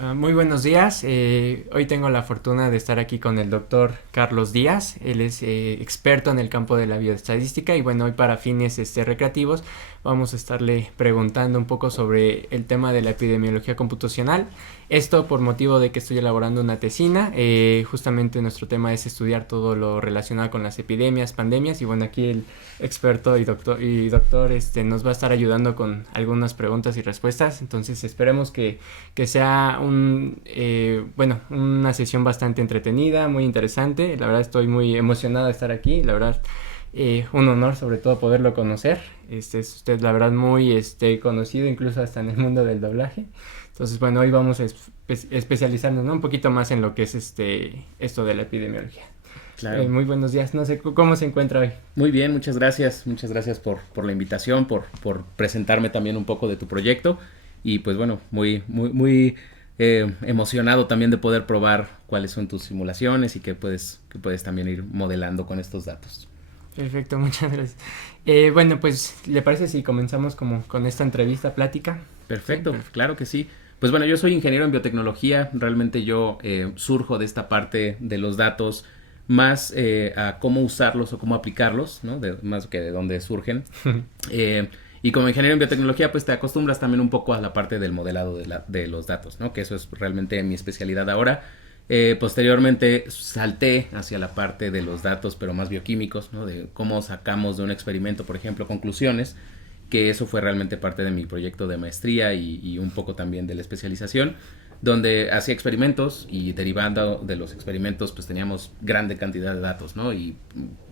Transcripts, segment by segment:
Muy buenos días. Hoy tengo la fortuna de estar aquí con el doctor Carlos Díaz. Él es experto en el campo de la bioestadística y bueno, hoy para fines recreativos vamos a estarle preguntando un poco sobre el tema de la epidemiología computacional. Esto por motivo de que estoy elaborando una tesina. Justamente nuestro tema es estudiar todo lo relacionado con las epidemias, pandemias y bueno, aquí el experto y doctor nos va a estar ayudando con algunas preguntas y respuestas. Entonces esperemos que sea una sesión bastante entretenida, muy interesante. La verdad estoy muy emocionado de estar aquí. La verdad, un honor sobre todo poderlo conocer. Es usted la verdad muy conocido incluso hasta en el mundo del doblaje. Entonces bueno, hoy vamos a especializarnos, ¿no?, un poquito más en lo que es esto de la epidemiología. Claro. Muy buenos días, no sé cómo se encuentra hoy. Muy bien, muchas gracias. Muchas gracias por la invitación, por presentarme también un poco de tu proyecto. Y pues bueno, muy emocionado también de poder probar cuáles son tus simulaciones y que puedes también ir modelando con estos datos. Perfecto, muchas gracias. Bueno, pues, ¿le parece si comenzamos como con esta entrevista, plática? Sí, Perfecto, perfecto. claro que sí. Pues bueno, yo soy ingeniero en biotecnología. Realmente yo surjo de esta parte de los datos más a cómo usarlos o cómo aplicarlos, ¿no? Más que de dónde surgen. Eh, y como ingeniero en biotecnología, pues te acostumbras también un poco a la parte del modelado de los datos, ¿no? Que eso es realmente mi especialidad ahora. Posteriormente salté hacia la parte de los datos, pero más bioquímicos, ¿no? De cómo sacamos de un experimento, por ejemplo, conclusiones, que eso fue realmente parte de mi proyecto de maestría y un poco también de la especialización, donde hacía experimentos y derivando de los experimentos pues teníamos grande cantidad de datos, ¿no? Y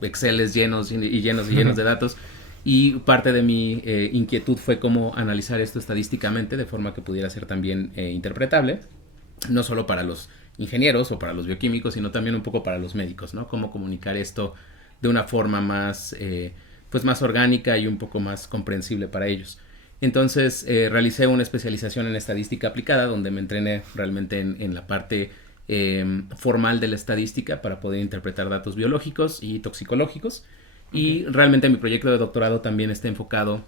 Exceles llenos y llenos y llenos de datos. Y parte de mi inquietud fue cómo analizar esto estadísticamente de forma que pudiera ser también interpretable, no solo para los ingenieros o para los bioquímicos, sino también un poco para los médicos, ¿no? Cómo comunicar esto de una forma más, pues más orgánica y un poco más comprensible para ellos. Entonces realicé una especialización en estadística aplicada, donde me entrené realmente en la parte formal de la estadística para poder interpretar datos biológicos y toxicológicos. Okay. Y realmente mi proyecto de doctorado también está enfocado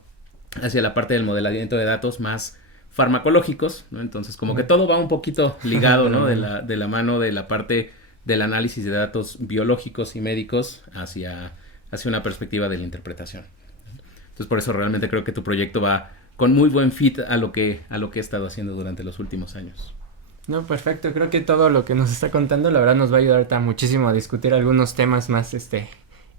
hacia la parte del modelamiento de datos más farmacológicos, ¿no? Entonces como que todo va un poquito ligado, De la ¿no? mano. De la mano de la parte del análisis de datos biológicos y médicos hacia una perspectiva de la interpretación. Entonces por eso realmente creo que tu proyecto va con muy buen fit a lo que he estado haciendo durante los últimos años. No, perfecto. Creo que todo lo que nos está contando, la verdad, nos va a ayudar muchísimo a discutir algunos temas más,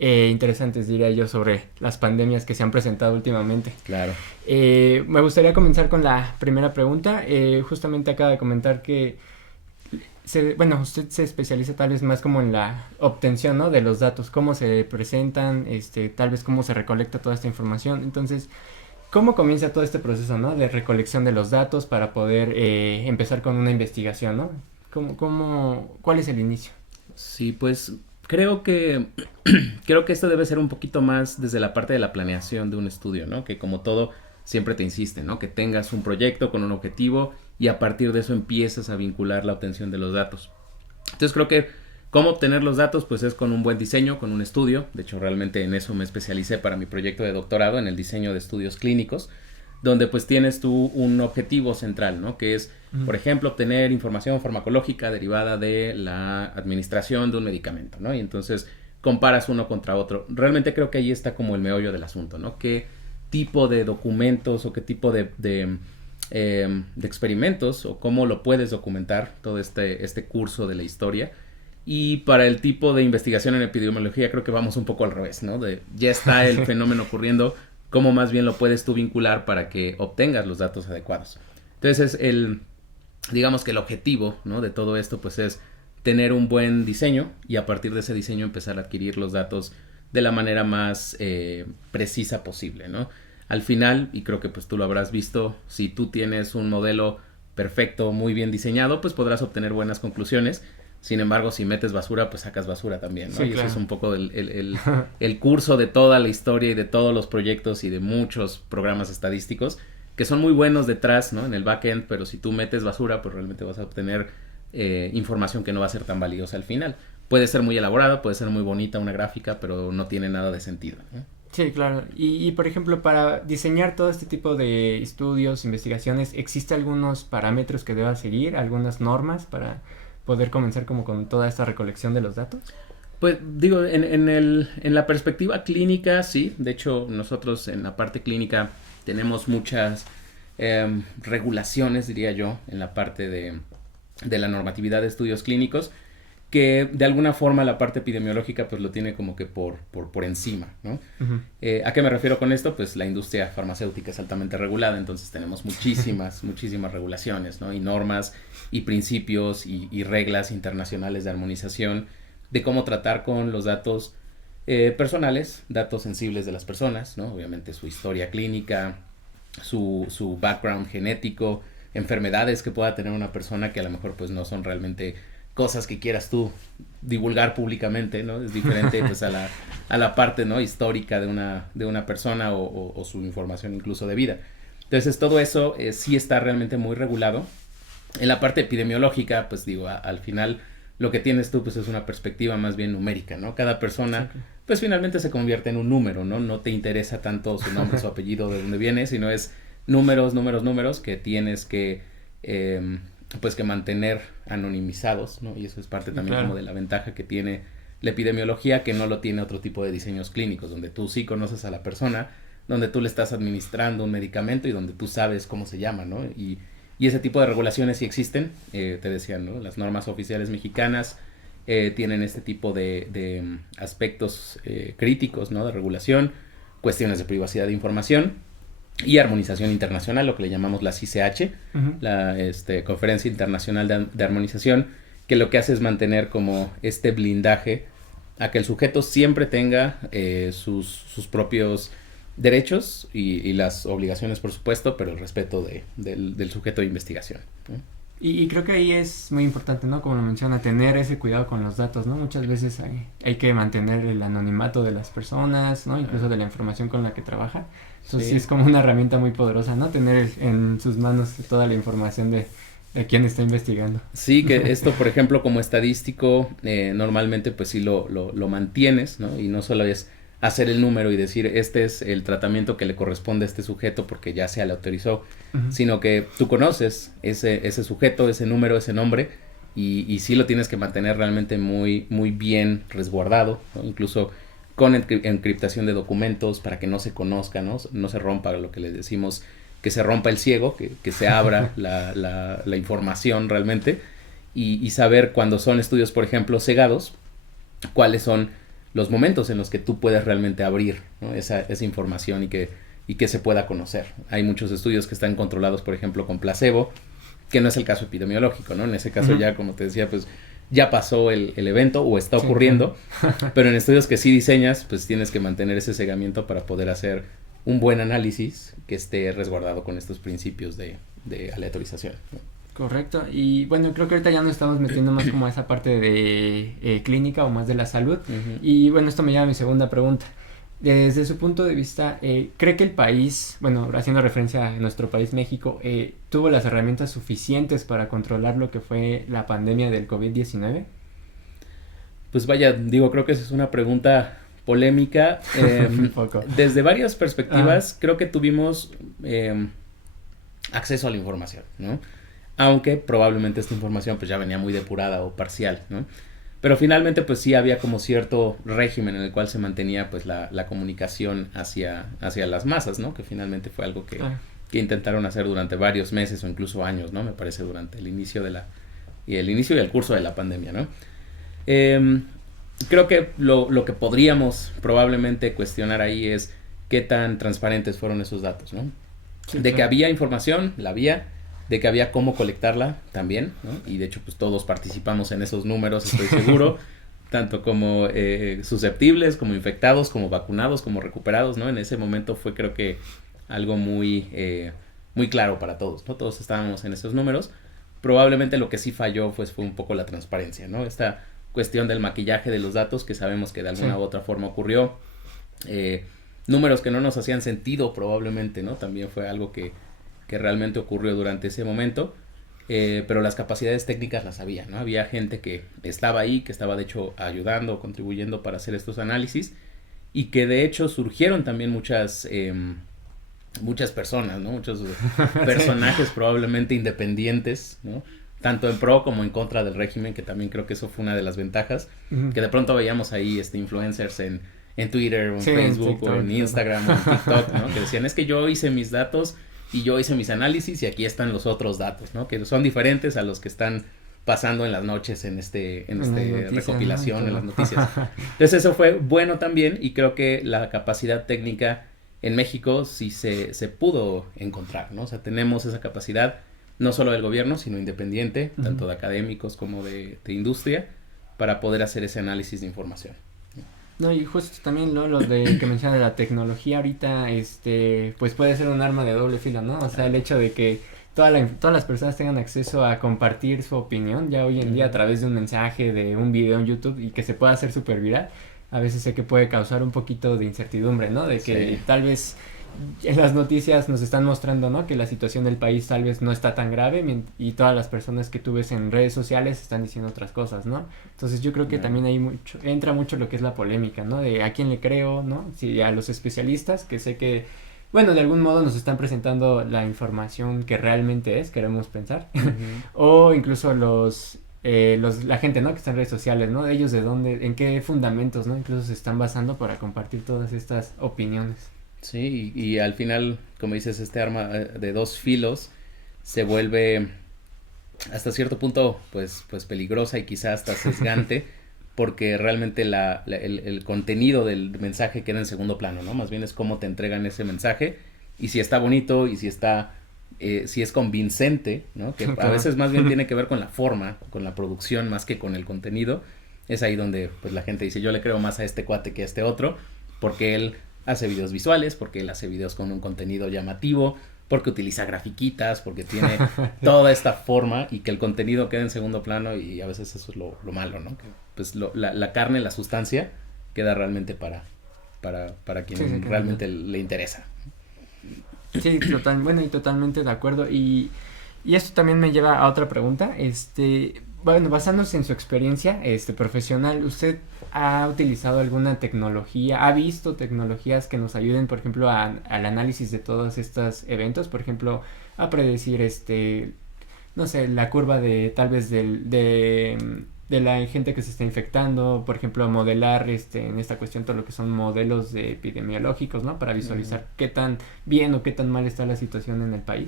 interesantes, diría yo, sobre las pandemias que se han presentado últimamente. Claro. Me gustaría comenzar con la primera pregunta. Justamente acaba de comentar que bueno, usted se especializa tal vez más como en la obtención, ¿no?, de los datos, cómo se presentan, tal vez cómo se recolecta toda esta información. Entonces, ¿cómo comienza todo este proceso, ¿no?, de recolección de los datos para poder empezar con una investigación, ¿no? ¿Cuál es el inicio? Sí, pues creo que creo que esto debe ser un poquito más desde la parte de la planeación de un estudio, ¿no? Que como todo siempre te insiste, ¿no? Que tengas un proyecto con un objetivo y a partir de eso empiezas a vincular la obtención de los datos. Entonces creo que cómo obtener los datos pues es con un buen diseño, con un estudio. De hecho realmente en eso me especialicé para mi proyecto de doctorado, en el diseño de estudios clínicos, donde pues tienes tú un objetivo central, ¿no? Que es, Uh-huh. por ejemplo, obtener información farmacológica derivada de la administración de un medicamento, ¿no? Y entonces comparas uno contra otro. Realmente creo que ahí está como el meollo del asunto, ¿no? ¿Qué tipo de documentos o qué tipo de experimentos o cómo lo puedes documentar todo este curso de la historia? Y para el tipo de investigación en epidemiología creo que vamos un poco al revés, ¿no? Ya está el fenómeno ocurriendo, cómo más bien lo puedes tú vincular para que obtengas los datos adecuados. Entonces digamos que el objetivo, ¿no?, de todo esto pues es tener un buen diseño y a partir de ese diseño empezar a adquirir los datos de la manera más precisa posible, ¿no? Al final, y creo que pues tú lo habrás visto, si tú tienes un modelo perfecto, muy bien diseñado, pues podrás obtener buenas conclusiones. Sin embargo, si metes basura, pues sacas basura también, ¿no? Sí, Y eso es claro. un poco el curso de toda la historia y de todos los proyectos y de muchos programas estadísticos que son muy buenos detrás, ¿no? En el backend, pero si tú metes basura, pues realmente vas a obtener información que no va a ser tan valiosa al final. Puede ser muy elaborada, puede ser muy bonita una gráfica, pero no tiene nada de sentido, ¿no? Sí, claro. Por ejemplo, para diseñar todo este tipo de estudios, investigaciones, ¿existe algunos parámetros que deba seguir, algunas normas para poder comenzar como con toda esta recolección de los datos? Pues digo, en la perspectiva clínica, sí. De hecho, nosotros en la parte clínica tenemos muchas regulaciones, diría yo, en la parte de la normatividad de estudios clínicos, que de alguna forma la parte epidemiológica pues lo tiene como que por encima, ¿no? Ujú. ¿A qué me refiero con esto? Pues la industria farmacéutica es altamente regulada, entonces tenemos muchísimas regulaciones, ¿no? Y normas y principios y reglas internacionales de armonización de cómo tratar con los datos personales, datos sensibles de las personas, ¿no? Obviamente su historia clínica, su background genético, enfermedades que pueda tener una persona que a lo mejor pues no son realmente cosas que quieras tú divulgar públicamente, ¿no? Es diferente pues a la parte, ¿no? Histórica de una persona o su información incluso de vida. Entonces todo eso sí está realmente muy regulado. En la parte epidemiológica, pues digo, al final lo que tienes tú pues es una perspectiva más bien numérica, ¿no? Cada persona Sí. pues finalmente se convierte en un número, ¿no? No te interesa tanto su nombre, su apellido, de dónde viene, sino es números que tienes que pues que mantener anonimizados, ¿no? Y eso es parte también Claro. como de la ventaja que tiene la epidemiología, que no lo tiene otro tipo de diseños clínicos, donde tú sí conoces a la persona, donde tú le estás administrando un medicamento y donde tú sabes cómo se llama, ¿no? Y ese tipo de regulaciones sí existen, te decía, ¿no? Las normas oficiales mexicanas tienen este tipo de aspectos críticos, ¿no? De regulación, cuestiones de privacidad de información y armonización internacional, lo que le llamamos la CICH, Ujú. la Conferencia Internacional de Armonización, que lo que hace es mantener como este blindaje a que el sujeto siempre tenga sus propios derechos y las obligaciones, por supuesto, pero el respeto del sujeto de investigación, ¿no? Creo que ahí es muy importante, ¿no? Como lo menciona, tener ese cuidado con los datos, ¿no? Muchas veces hay que mantener el anonimato de las personas, ¿no? Incluso de la información con la que trabaja. Entonces sí Sí. es como una herramienta muy poderosa, ¿no? Tener en sus manos toda la información de quién está investigando. Sí, que esto, por ejemplo, como estadístico, normalmente pues sí lo mantienes, ¿no? Y no solo es hacer el número y decir, este es el tratamiento que le corresponde a este sujeto porque ya se le autorizó, Ujú. sino que tú conoces ese sujeto, ese número, ese nombre, y sí lo tienes que mantener realmente muy bien resguardado, ¿no? Incluso con encriptación de documentos para que no se conozca, ¿no? No se rompa lo que les decimos, que se rompa el ciego, que se abra la información realmente y saber cuando son estudios, por ejemplo, cegados, cuáles son los momentos en los que tú puedes realmente abrir, ¿no? esa información y que se pueda conocer. Hay muchos estudios que están controlados, por ejemplo, con placebo, que no es el caso epidemiológico, ¿no? En ese caso ya, como te decía, pues ya pasó el evento o está Sí, ocurriendo, claro. pero en estudios que sí diseñas, pues tienes que mantener ese cegamiento para poder hacer un buen análisis que esté resguardado con estos principios de aleatorización, ¿no? Correcto. Y bueno, creo que ahorita ya nos estamos metiendo más como a esa parte de clínica o más de la salud. Uh-huh. Y bueno, esto me lleva a mi segunda pregunta. Desde su punto de vista, ¿cree que el país, bueno, haciendo referencia a nuestro país, México, tuvo las herramientas suficientes para controlar lo que fue la pandemia del COVID-19? Pues vaya, digo, creo que esa es una pregunta polémica. Un poco. Desde varias perspectivas, creo que tuvimos acceso a la información, ¿no? Aunque probablemente esta información pues ya venía muy depurada o parcial, ¿no? Pero finalmente pues sí había como cierto régimen en el cual se mantenía pues la comunicación hacia las masas, ¿no? Que finalmente fue algo que intentaron hacer durante varios meses o incluso años, ¿no? Me parece durante el inicio y el curso de la pandemia, ¿no? Creo que lo que podríamos probablemente cuestionar ahí es qué tan transparentes fueron esos datos, ¿no? Sí, De que claro. había información, la había, de que había cómo colectarla también, ¿no? Y de hecho pues todos participamos en esos números, estoy seguro, tanto como susceptibles, como infectados, como vacunados, como recuperados, ¿no? En ese momento fue creo que algo muy claro para todos, ¿no? Todos estábamos en esos números. Probablemente lo que sí falló pues fue un poco la transparencia, ¿no? Esta cuestión del maquillaje de los datos que sabemos que de alguna u otra forma ocurrió, números que no nos hacían sentido probablemente, ¿no? También fue algo que realmente ocurrió durante ese momento, pero las capacidades técnicas las había, ¿no? Había gente que estaba ahí, que estaba de hecho ayudando, contribuyendo para hacer estos análisis y que de hecho surgieron también muchas personas, ¿no? Muchos personajes probablemente independientes, ¿no? Tanto en pro como en contra del régimen, que también creo que eso fue una de las ventajas, que de pronto veíamos ahí influencers en Twitter, o en Facebook, TikTok, o en Instagram, o en TikTok, ¿no? Que decían, es que yo hice mis datos y yo hice mis análisis y aquí están los otros datos, ¿no? Que son diferentes a los que están pasando en las noches en noticias, recopilación, ¿no? En las noticias. Entonces eso fue bueno también, y creo que la capacidad técnica en México sí se pudo encontrar, ¿no? O sea, tenemos esa capacidad, no solo del gobierno, sino independiente, tanto de académicos como de industria, para poder hacer ese análisis de información. No, y justo también, ¿no? Lo de que menciona de la tecnología ahorita, pues puede ser un arma de doble filo, ¿no? O sea, el hecho de que todas las personas tengan acceso a compartir su opinión ya hoy en día a través de un mensaje, de un video en YouTube, y que se pueda hacer súper viral, a veces sé que puede causar un poquito de incertidumbre, ¿no? De que tal vez en las noticias nos están mostrando, ¿no? Que la situación del país tal vez no está tan grave, y todas las personas que tú ves en redes sociales están diciendo otras cosas, ¿no? Entonces yo creo que también ahí entra mucho lo que es la polémica, ¿no? De a quién le creo, ¿no? Si a los especialistas, que sé que, bueno, de algún modo nos están presentando la información que realmente queremos pensar, o incluso la gente, ¿no? Que está en redes sociales, ¿no? Ellos de dónde, en qué fundamentos, ¿no? Incluso se están basando para compartir todas estas opiniones. Sí, y al final, como dices, este arma de dos filos se vuelve hasta cierto punto pues peligrosa y quizás hasta sesgante, porque realmente el contenido del mensaje queda en segundo plano, ¿no? Más bien es cómo te entregan ese mensaje, y si está bonito, y si es convincente, ¿no? Que a veces más bien tiene que ver con la forma, con la producción, más que con el contenido. Es ahí donde pues la gente dice, yo le creo más a este cuate que a este otro, porque él hace videos visuales, porque él hace videos con un contenido llamativo, porque utiliza grafiquitas, porque tiene toda esta forma, y que el contenido quede en segundo plano, y a veces eso es lo malo, ¿no? Que pues la carne, la sustancia, queda realmente para quien realmente le interesa. Sí, totalmente de acuerdo, y esto también me lleva a otra pregunta, bueno, basándose en su experiencia, profesional, ¿usted ha utilizado alguna tecnología, ha visto tecnologías que nos ayuden, por ejemplo, al análisis de todos estos eventos, por ejemplo, a predecir, no sé, la curva de, tal vez, de la gente que se está infectando, por ejemplo, a modelar, en esta cuestión, todo lo que son modelos epidemiológicos, ¿no? Para visualizar qué tan bien o qué tan mal está la situación en el país?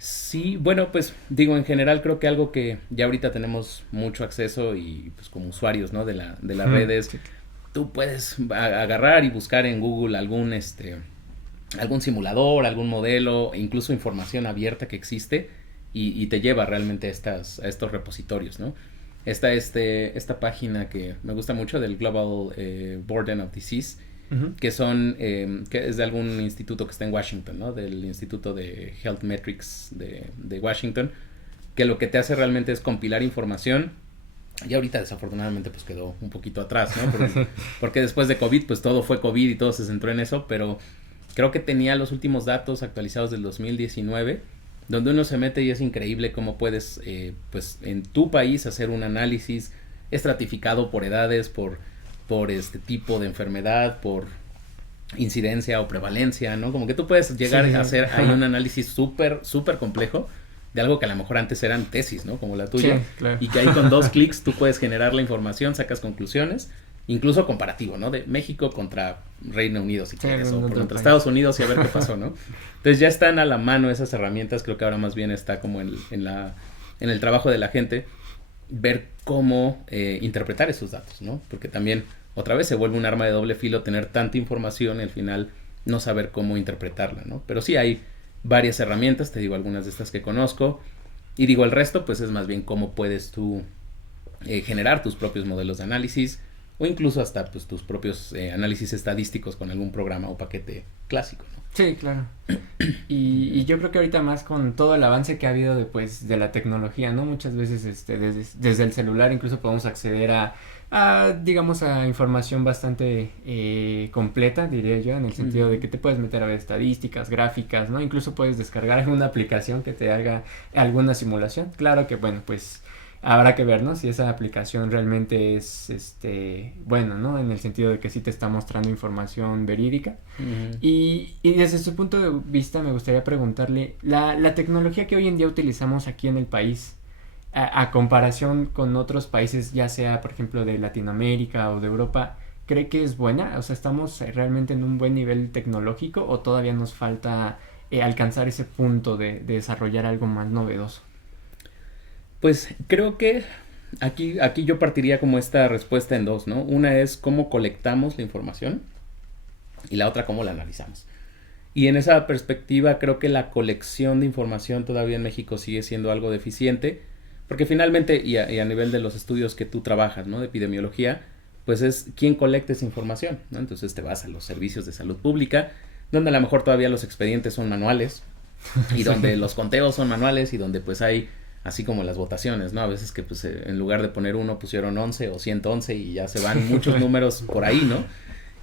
Sí, bueno, pues digo, en general creo que algo que ya ahorita tenemos mucho acceso, y pues como usuarios, ¿no? de las redes, tú puedes agarrar y buscar en Google algún simulador, algún modelo, incluso información abierta que existe, y te lleva realmente a estos repositorios, ¿no? Esta página que me gusta mucho, del Global Burden of Disease, que es de algún instituto que está en Washington, ¿no? Del Instituto de Health Metrics de Washington, que lo que te hace realmente es compilar información. Y ahorita desafortunadamente pues quedó un poquito atrás, ¿no? Porque después de COVID pues todo fue COVID y todo se centró en eso, pero creo que tenía los últimos datos actualizados del 2019, donde uno se mete y es increíble cómo puedes pues en tu país hacer un análisis estratificado por edades, por este tipo de enfermedad, por incidencia o prevalencia, ¿no? Como que tú puedes llegar a hacer ahí un análisis súper complejo de algo que a lo mejor antes eran tesis, ¿no? Como la tuya. Sí, claro. Y que ahí con 2 clics tú puedes generar la información, sacas conclusiones, incluso comparativo, ¿no? De México contra Reino Unido, si quieres, o contra Estados Unidos, y a ver qué pasó, ¿no? Entonces ya están a la mano esas herramientas. Creo que ahora más bien está como en el trabajo de la gente ver cómo interpretar esos datos, ¿no? Porque también otra vez se vuelve un arma de doble filo tener tanta información y al final no saber cómo interpretarla, ¿no? Pero sí hay varias herramientas, te digo algunas de estas que conozco, y digo el resto pues es más bien cómo puedes tú generar tus propios modelos de análisis, o incluso hasta pues tus propios análisis estadísticos con algún programa o paquete clásico, ¿no? Sí, claro. Y yo creo que ahorita más con todo el avance que ha habido de la tecnología, ¿no? Muchas veces desde el celular incluso podemos acceder digamos, a información bastante completa, diría yo, en el sentido de que te puedes meter a ver estadísticas, gráficas, ¿no? Incluso puedes descargar alguna aplicación que te haga alguna simulación. Claro que, bueno, pues habrá que ver, ¿no? Si esa aplicación realmente es, bueno, ¿no? En el sentido de que sí te está mostrando información verídica. Ujú. Y desde su punto de vista me gustaría preguntarle, la tecnología que hoy en día utilizamos aquí en el país, a comparación con otros países, ya sea, por ejemplo, de Latinoamérica o de Europa, ¿cree que es buena? O sea, ¿estamos realmente en un buen nivel tecnológico o todavía nos falta alcanzar ese punto de desarrollar algo más novedoso? Pues creo que aquí yo partiría como esta respuesta en dos, ¿no? Una es cómo colectamos la información y la otra cómo la analizamos. Y en esa perspectiva creo que la colección de información todavía en México sigue siendo algo deficiente, porque finalmente, y a nivel de los estudios que tú trabajas, ¿no? De epidemiología, pues es quién colecta esa información, ¿no? Entonces te vas a los servicios de salud pública, donde a lo mejor todavía los expedientes son manuales, y donde los conteos son manuales, y donde pues hay, así como las votaciones, ¿no? A veces que pues en lugar de poner uno pusieron 11 o 111 y ya se van muchos números por ahí, ¿no?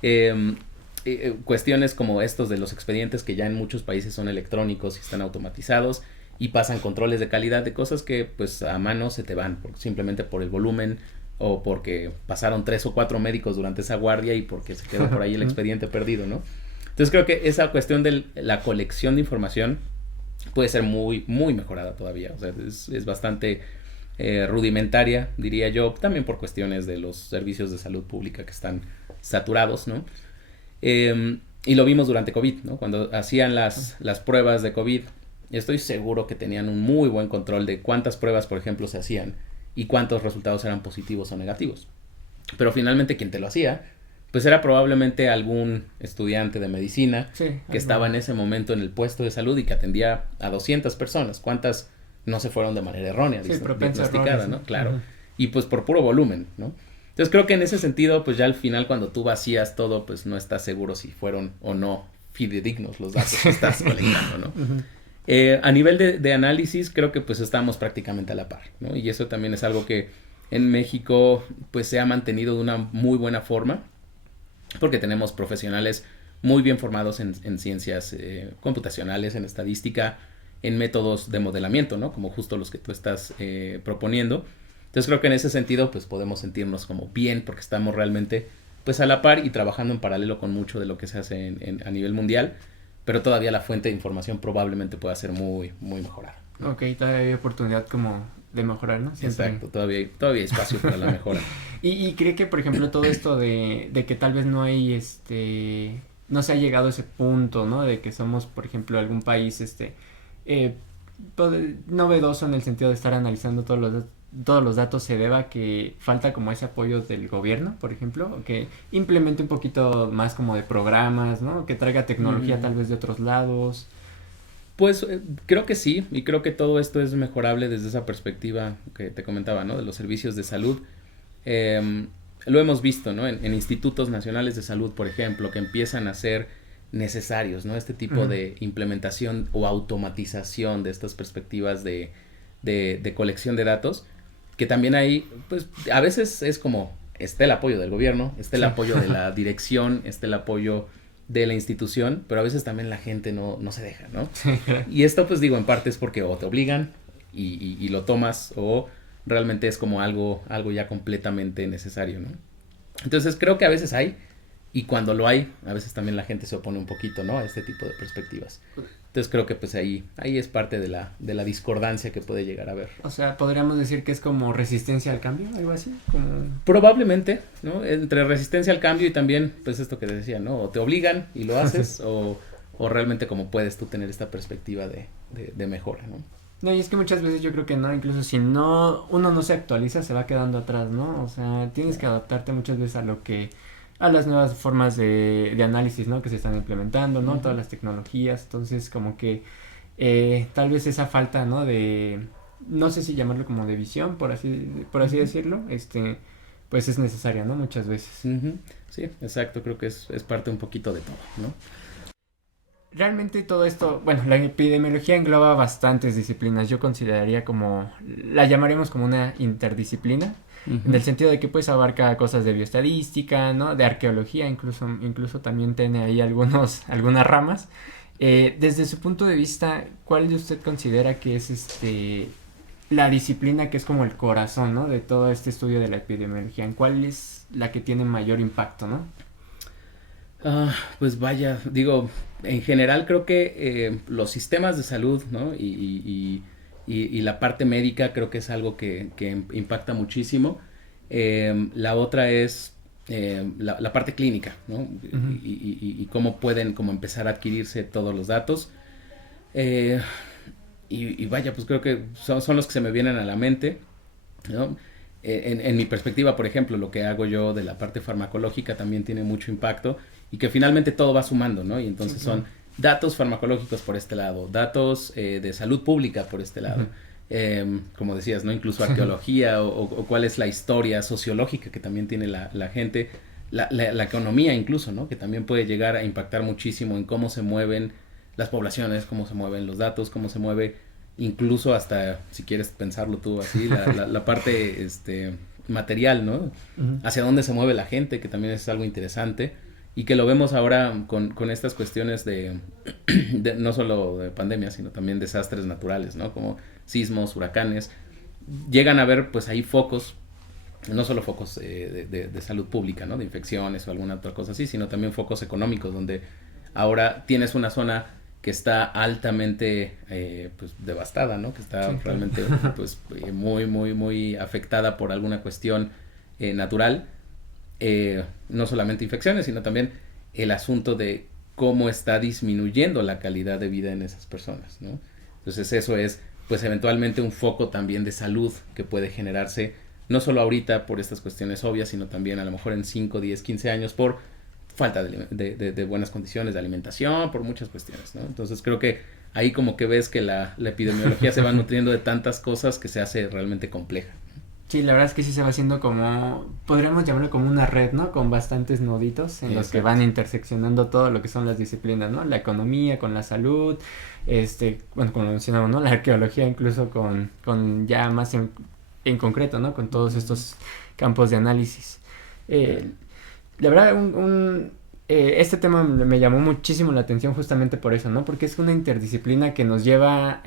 Eh, Cuestiones como estos de los expedientes que ya en muchos países son electrónicos y están automatizados y pasan controles de calidad de cosas que pues a mano se te van simplemente por el volumen o porque pasaron 3 o 4 médicos durante esa guardia y porque se quedó por ahí el expediente perdido, ¿no? Entonces creo que esa cuestión de la colección de información puede ser muy, muy mejorada todavía. O sea, es bastante rudimentaria, diría yo, también por cuestiones de los servicios de salud pública que están saturados, ¿no? Y lo vimos durante COVID, ¿no? Cuando hacían las pruebas de COVID, estoy seguro que tenían un muy buen control de cuántas pruebas, por ejemplo, se hacían y cuántos resultados eran positivos o negativos. Pero finalmente quien te lo hacía, pues era probablemente algún estudiante de medicina Sí, que estaba en ese momento en el puesto de salud y que atendía a 200 personas. ¿Cuántas no se fueron de manera errónea, sí, propensa a diagnosticada, errores, ¿no? ¿no? Claro. Ujú. Y pues por puro volumen, ¿no? Entonces creo que en ese sentido, pues ya al final cuando tú vacías todo, pues no estás seguro si fueron o no fidedignos los datos que estás colectando, ¿no? Ujú. A nivel de análisis, creo que pues estamos prácticamente a la par, ¿no? Y eso también es algo que en México pues se ha mantenido de una muy buena forma, porque tenemos profesionales muy bien formados en ciencias computacionales, en estadística, en métodos de modelamiento, ¿no? Como justo los que tú estás proponiendo. Entonces creo que en ese sentido pues podemos sentirnos como bien porque estamos realmente pues a la par y trabajando en paralelo con mucho de lo que se hace a nivel mundial, pero todavía la fuente de información probablemente pueda ser muy, muy mejorada, ¿no? Ok, todavía hay oportunidad como de mejorar, ¿no? Siempre. Exacto, todavía hay espacio para la mejora. Y cree que, por ejemplo, todo esto de que tal vez no hay, no se ha llegado a ese punto, ¿no? De que somos, por ejemplo, algún país, eh, novedoso en el sentido de estar analizando todos los datos se deba a que falta como ese apoyo del gobierno, por ejemplo, o que implemente un poquito más como de programas, ¿no? Que traiga tecnología tal vez de otros lados. Pues creo que sí, y creo que todo esto es mejorable desde esa perspectiva que te comentaba, ¿no? De los servicios de salud. Lo hemos visto, ¿no? En institutos nacionales de salud, por ejemplo, que empiezan a ser necesarios, ¿no? Este tipo de implementación o automatización de estas perspectivas de colección de datos, que también hay, pues a veces es como, está el apoyo del gobierno, está el apoyo de la dirección, está el apoyo de la institución, pero a veces también la gente no se deja, ¿no? Y esto pues digo, en parte es porque o te obligan y lo tomas o realmente es como algo ya completamente necesario, ¿no? Entonces creo que a veces hay y cuando lo hay, a veces también la gente se opone un poquito, ¿no? A este tipo de perspectivas. Entonces creo que pues ahí es parte de la discordancia que puede llegar a haber. O sea, podríamos decir que es como resistencia al cambio, algo así, como... Probablemente, ¿no? Entre resistencia al cambio y también, pues esto que decía, ¿no? O te obligan y lo haces, o realmente como puedes tú tener esta perspectiva de mejora, ¿no? No, y es que muchas veces yo creo que no, incluso si no, uno no se actualiza, se va quedando atrás, ¿no? O sea, tienes que adaptarte muchas veces a las nuevas formas de análisis, ¿no? Que se están implementando, ¿no? Todas las tecnologías, entonces como que tal vez esa falta, ¿no? No sé si llamarlo como de visión, por así decirlo, pues es necesaria, ¿no? Muchas veces. Sí, exacto, creo que es parte un poquito de todo, ¿no? Realmente todo esto, bueno, la epidemiología engloba bastantes disciplinas. Yo consideraría la llamaremos como una interdisciplina, en el sentido de que pues abarca cosas de bioestadística, ¿no? De arqueología, incluso también tiene ahí algunas ramas. Desde su punto de vista, ¿cuál de usted considera que es la disciplina que es como el corazón, ¿no? De todo este estudio de la epidemiología, ¿en cuál es la que tiene mayor impacto, ¿no? Pues vaya, digo, en general creo que los sistemas de salud, ¿no? Y la parte médica creo que es algo que impacta muchísimo. La otra es la parte clínica, ¿no? Uh-huh. Y cómo pueden como empezar a adquirirse todos los datos. Eh, y vaya, pues creo que son los que se me vienen a la mente, ¿no? En mi perspectiva, por ejemplo, lo que hago yo de la parte farmacológica también tiene mucho impacto y que finalmente todo va sumando, ¿no? Y entonces Sí, claro. son datos farmacológicos por este lado, datos de salud pública por este lado, como decías, ¿no? Incluso arqueología o cuál es la historia sociológica que también tiene la gente, la economía incluso, ¿no? Que también puede llegar a impactar muchísimo en cómo se mueven las poblaciones, cómo se mueven los datos, cómo se mueve incluso hasta, si quieres pensarlo tú así, la parte material, ¿no? Uh-huh. Hacia dónde se mueve la gente, que también es algo interesante y que lo vemos ahora con estas cuestiones de no solo de pandemia, sino también desastres naturales, ¿no? Como sismos, huracanes. Llegan a haber pues ahí focos, no solo focos de salud pública, ¿no? De infecciones o alguna otra cosa así, sino también focos económicos donde ahora tienes una zona que está altamente pues devastada, ¿no? Que está Sí, realmente claro. pues muy afectada por alguna cuestión natural, no solamente infecciones, sino también el asunto de cómo está disminuyendo la calidad de vida en esas personas, ¿no? Entonces eso es pues eventualmente un foco también de salud que puede generarse no solo ahorita por estas cuestiones obvias, sino también a lo mejor en 5, 10, 15 años por falta de buenas condiciones de alimentación, por muchas cuestiones, ¿no? Entonces creo que ahí como que ves que la epidemiología se va nutriendo de tantas cosas que se hace realmente compleja. Sí, la verdad es que sí se va haciendo como, podríamos llamarlo como una red, ¿no? Con bastantes noditos en los que Exacto. van interseccionando todo lo que son las disciplinas, ¿no? La economía con la salud, bueno, como mencionamos, ¿no? La arqueología incluso con ya más en concreto, ¿no? Con todos estos campos de análisis. Eh, la verdad, este tema me llamó muchísimo la atención justamente por eso, ¿no? Porque es una interdisciplina que nos lleva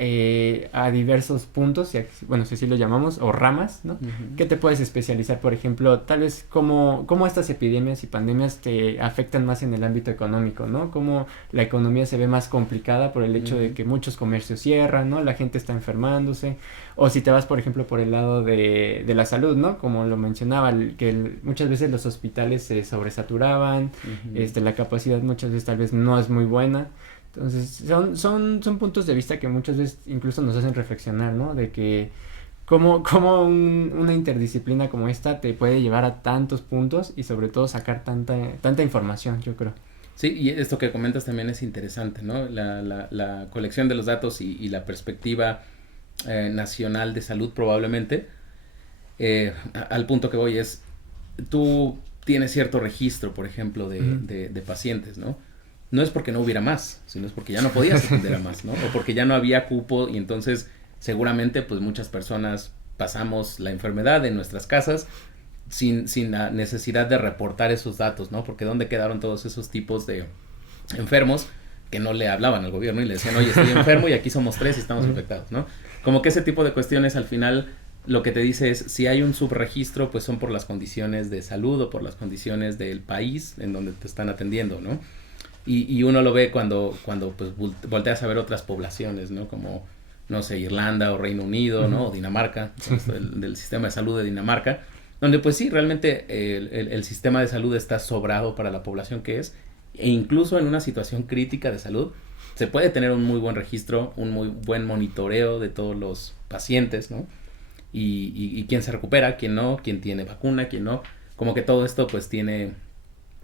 a diversos puntos, bueno, si así lo llamamos, o ramas, ¿no? Uh-huh. Que te puedes especializar, por ejemplo, tal vez cómo estas epidemias y pandemias te afectan más en el ámbito económico, ¿no? Cómo la economía se ve más complicada por el hecho de Uh-huh. que muchos comercios cierran, ¿no? La gente está enfermándose. O si te vas, por ejemplo, por el lado de la salud, ¿no? Como lo mencionaba, muchas veces los hospitales se sobresaturaban, Uh-huh. la capacidad muchas veces tal vez no es muy buena. Entonces, son puntos de vista que muchas veces incluso nos hacen reflexionar, ¿no? De que cómo una interdisciplina como esta te puede llevar a tantos puntos y sobre todo sacar tanta información, yo creo. Sí, y esto que comentas también es interesante, ¿no? La colección de los datos y la perspectiva nacional de salud probablemente, al punto que voy es, tú tienes cierto registro, por ejemplo, Uh-huh. de pacientes, ¿no? No es porque no hubiera más, sino es porque ya no podías atender a más, ¿no? O porque ya no había cupo y entonces seguramente pues muchas personas pasamos la enfermedad en nuestras casas sin la necesidad de reportar esos datos, ¿no? Porque ¿dónde quedaron todos esos tipos de enfermos que no le hablaban al gobierno y le decían, oye, estoy enfermo y aquí somos 3 y estamos Uh-huh. infectados, ¿no? Como que ese tipo de cuestiones al final lo que te dice es, si hay un subregistro, pues son por las condiciones de salud o por las condiciones del país en donde te están atendiendo, ¿no? Y uno lo ve cuando pues volteas a ver otras poblaciones, ¿no? Como, no sé, Irlanda o Reino Unido, ¿no? Uh-huh. O Dinamarca, del sistema de salud de Dinamarca, donde pues sí, realmente el sistema de salud está sobrado para la población que es, e incluso en una situación crítica de salud, se puede tener un muy buen registro, un muy buen monitoreo de todos los pacientes, ¿no? Y quién se recupera, quién no, quién tiene vacuna, quién no. Como que todo esto pues tiene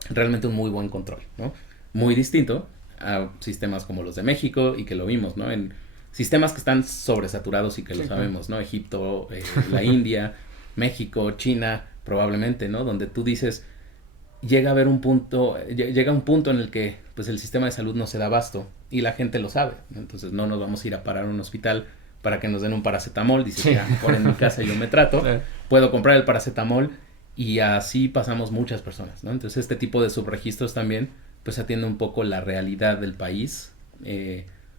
realmente un muy buen control, ¿no? Muy distinto a sistemas como los de México y que lo vimos, ¿no? En sistemas que están sobresaturados y que lo sabemos, ¿no? Egipto, la India, México, China, probablemente, ¿no? Donde tú dices, llega a haber un punto, llega un punto en el que pues el sistema de salud no se da abasto y la gente lo sabe, ¿no? Entonces no nos vamos a ir a parar a un hospital para que nos den un paracetamol, dices, ya, mejor en mi casa yo me trato, Claro. puedo comprar el paracetamol y así pasamos muchas personas, ¿no? Entonces este tipo de subregistros también pues atiende un poco la realidad del país,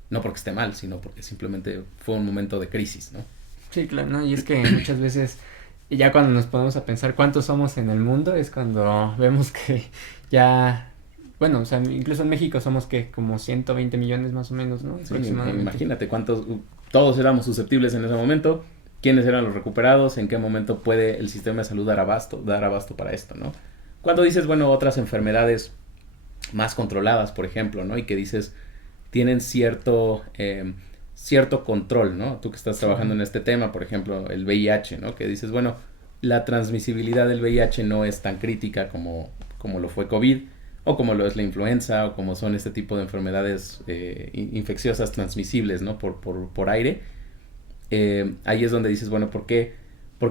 no porque esté mal, sino porque simplemente fue un momento de crisis, ¿no? Sí, claro, ¿no? Y es que muchas veces, ya cuando nos ponemos a pensar cuántos somos en el mundo, es cuando vemos que ya, bueno, o sea, incluso en México somos que como 120 millones más o menos, ¿no? Sí, Aproximadamente. imagínate cuántos, todos éramos susceptibles en ese momento, quiénes eran los recuperados, en qué momento puede el sistema de salud dar abasto para esto, ¿no? Cuando dices, bueno, otras enfermedades más controladas, por ejemplo, ¿no? Y que dices, tienen cierto control, ¿no? Tú que estás trabajando en este tema, por ejemplo, el VIH, ¿no? Que dices, bueno, la transmisibilidad del VIH no es tan crítica como lo fue COVID, o como lo es la influenza, o como son este tipo de enfermedades infecciosas transmisibles, ¿no? Por aire. Ahí es donde dices, bueno, ¿por qué